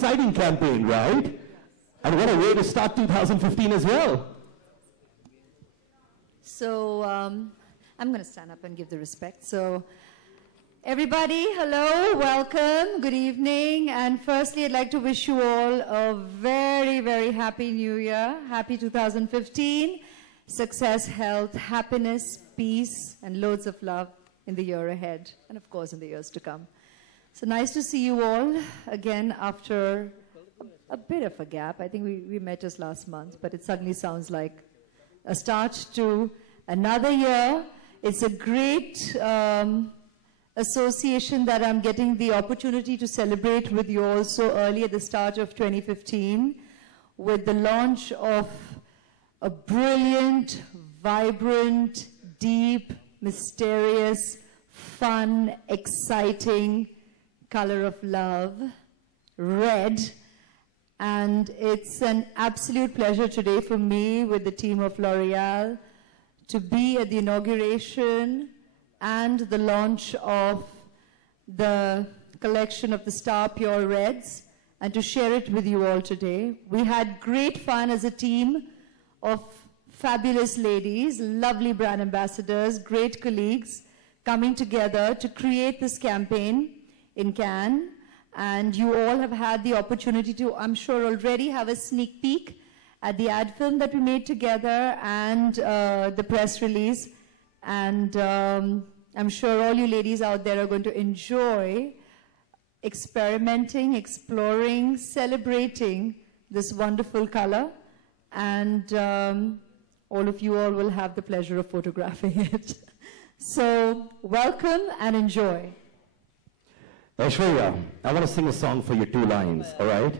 exciting campaign, right? And what a way to start 2015 as well. So I'm going to stand up and give the respect. So everybody, hello, welcome, good evening. And firstly, I'd like to wish you all a very, very happy new year. Happy 2015. Success, health, happiness, peace, and loads of love in the year ahead. And of course, in the years to come. So nice to see you all again after a bit of a gap. I think we met just last month, but it suddenly sounds like a start to another year. It's a great association that I'm getting the opportunity to celebrate with you all so early at the start of 2015 with the launch of a brilliant, vibrant, deep, mysterious, fun, exciting color of love, red. And it's an absolute pleasure today for me with the team of L'Oreal to be at the inauguration and the launch of the collection of the Star Pure Reds and to share it with you all today. We had great fun as a team of fabulous ladies, lovely brand ambassadors, great colleagues coming together to create this campaign in Cannes. And you all have had the opportunity to, I'm sure, already have a sneak peek at the ad film that we made together and the press release. And I'm sure all you ladies out there are going to enjoy experimenting, exploring, celebrating this wonderful color. And all of you all will have the pleasure of photographing it. So welcome and enjoy. Aishwarya, I want to sing a song for your two lines, all right?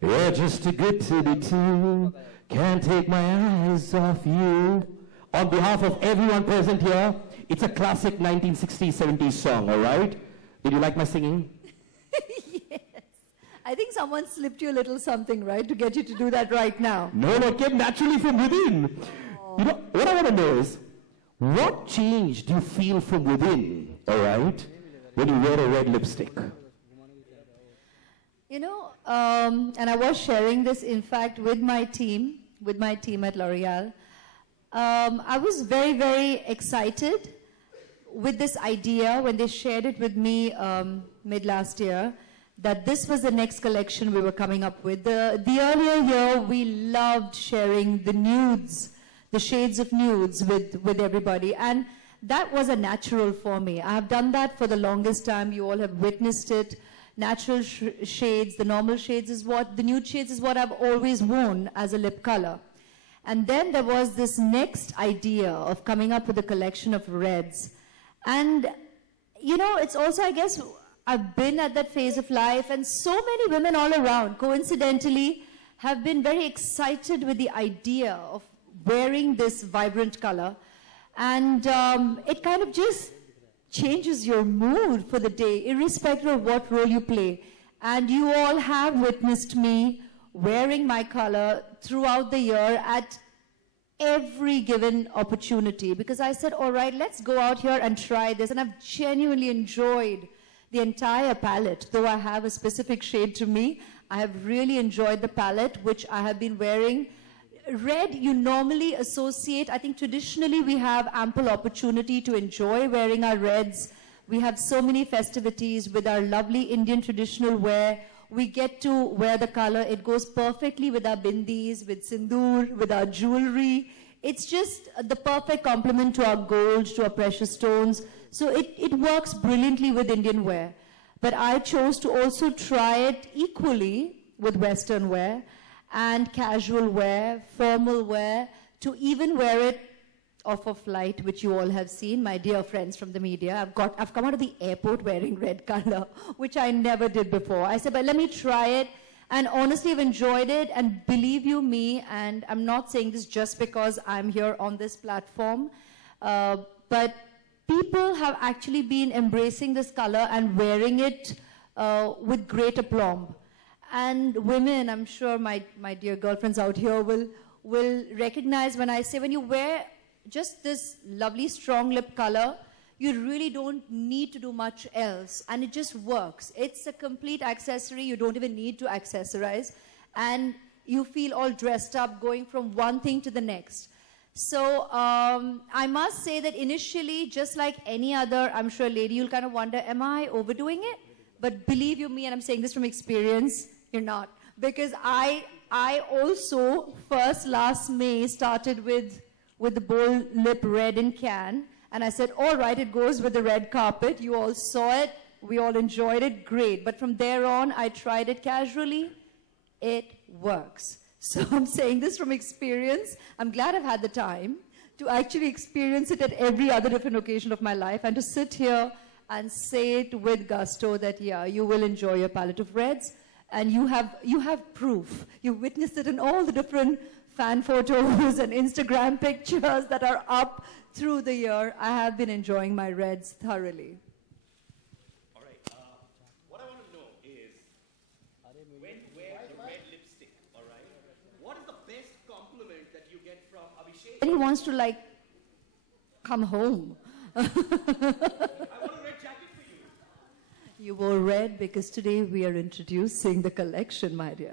You're just too good to be true, can't take my eyes off you. On behalf of everyone present here, it's a classic 1960s, 70s song, all right? Did you like my singing? Yes. I think someone slipped you a little something, right, to get you to do that right now. No, it came naturally from within. Oh. You know, what I want to know is, what change do you feel from within, all right, when you wear a red lipstick? You know, and I was sharing this, in fact, with my team at L'Oreal. I was very, very excited with this idea when they shared it with me mid last year, that this was the next collection we were coming up with. The earlier year, we loved sharing the nudes, the shades of nudes with everybody. And that was a natural for me. I have done that for the longest time. You all have witnessed it. Natural shades, the normal shades is what, the nude shades is what I've always worn as a lip color. And then there was this next idea of coming up with a collection of reds. And, you know, it's also, I guess, I've been at that phase of life, and so many women all around, coincidentally, have been very excited with the idea of wearing this vibrant color. And it kind of just changes your mood for the day, irrespective of what role you play. And you all have witnessed me wearing my color throughout the year at every given opportunity, because I said, all right, let's go out here and try this. And I've genuinely enjoyed the entire palette. Though I have a specific shade to me, I have really enjoyed the palette, which I have been wearing. Red, you normally associate, I think traditionally we have ample opportunity to enjoy wearing our reds. We have so many festivities with our lovely Indian traditional wear. We get to wear the color. It goes perfectly with our bindis, with sindoor, with our jewelry. It's just the perfect complement to our gold, to our precious stones. So it works brilliantly with Indian wear. But I chose to also try it equally with Western wear and casual wear, formal wear, to even wear it off a flight, which you all have seen, my dear friends from the media. I've come out of the airport wearing red color, which I never did before. I said, but let me try it. And honestly, I've enjoyed it. And believe you me, and I'm not saying this just because I'm here on this platform, but people have actually been embracing this color and wearing it with great aplomb. And women, I'm sure my dear girlfriends out here will recognize when I say, when you wear just this lovely strong lip color, you really don't need to do much else, and it just works. It's a complete accessory. You don't even need to accessorize, and you feel all dressed up going from one thing to the next. So I must say that initially, just like any other, I'm sure lady, you'll kind of wonder, am I overdoing it? But believe you me, and I'm saying this from experience, you're not. Because I also, first last May, started with the bold lip red in can. And I said, all right, it goes with the red carpet. You all saw it. We all enjoyed it. Great. But from there on, I tried it casually. It works. So I'm saying this from experience. I'm glad I've had the time to actually experience it at every other different occasion of my life and to sit here and say it with gusto that, yeah, you will enjoy your palette of reds. And you have proof. You witnessed it in all the different fan photos and Instagram pictures that are up through the year. I have been enjoying my reds thoroughly. All right. What I want to know is, when you wear the red lipstick, all right, what is the best compliment that you get from Abhishek? And he wants to, like, come home. I want a red jacket for you. You wore red because today we are introducing the collection, my dear.